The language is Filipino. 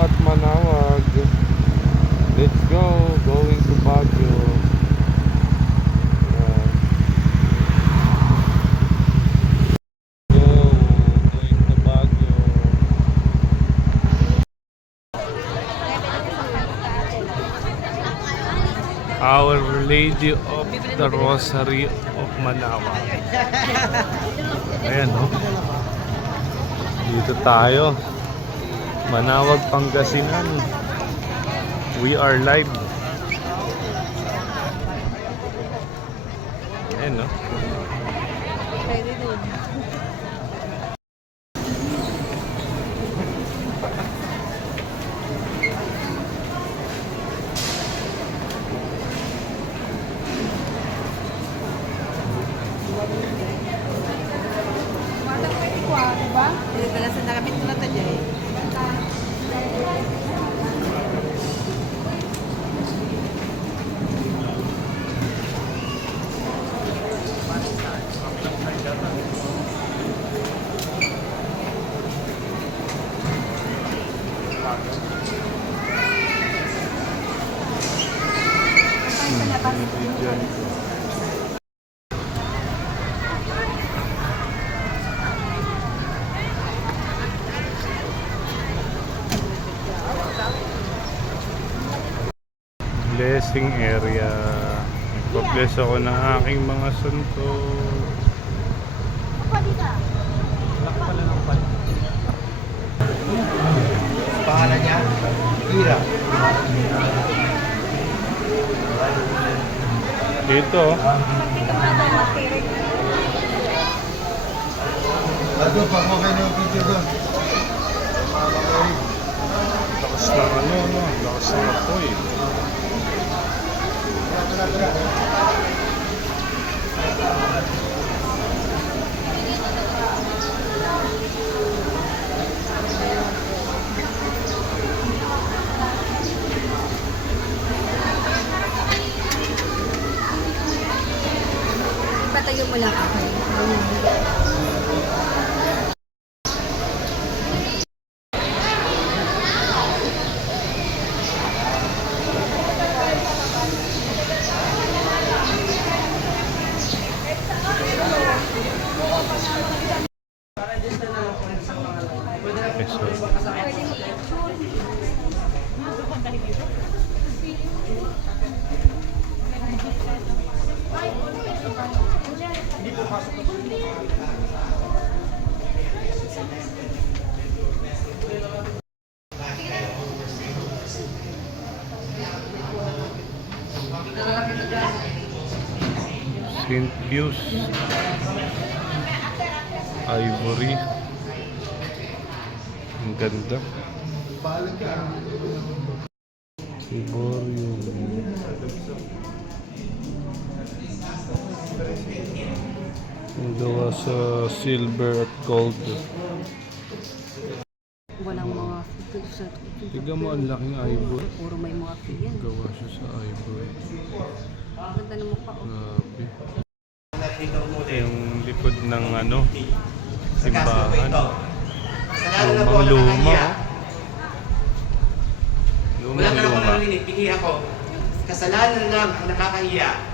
at Manawag. Let's go, going to Baguio. Go, going to Baguio. Our Lady of the Rosary of Manawag. Ayan, no? Dito tayo. Manawag, Pangasinan. We are live. Ayan, no? Blessing area. Nagpa-bless ako ng aking mga santo. Laki pala ng pan. Pangalan niya? Ira. Dito. Bago pa mo kayo ng video doon. Lakas ng ano, no? Lakas ng apoy. Patayo mo lang ako. St. Pius, Ivory. Ang ganda. Siborium. Ang gawa sa silver at gold. Walang mga sa Tiga mo, ang laking ivory. puro may mga yan. Gawa siya sa ivory. Ganda ng mukha. Grabe. Yung likod ng ano, simbahan. Lumang luma. Wala ka Lumang naman luma. narinig, pingi ako. Kasalanan lang ang nakakahiya.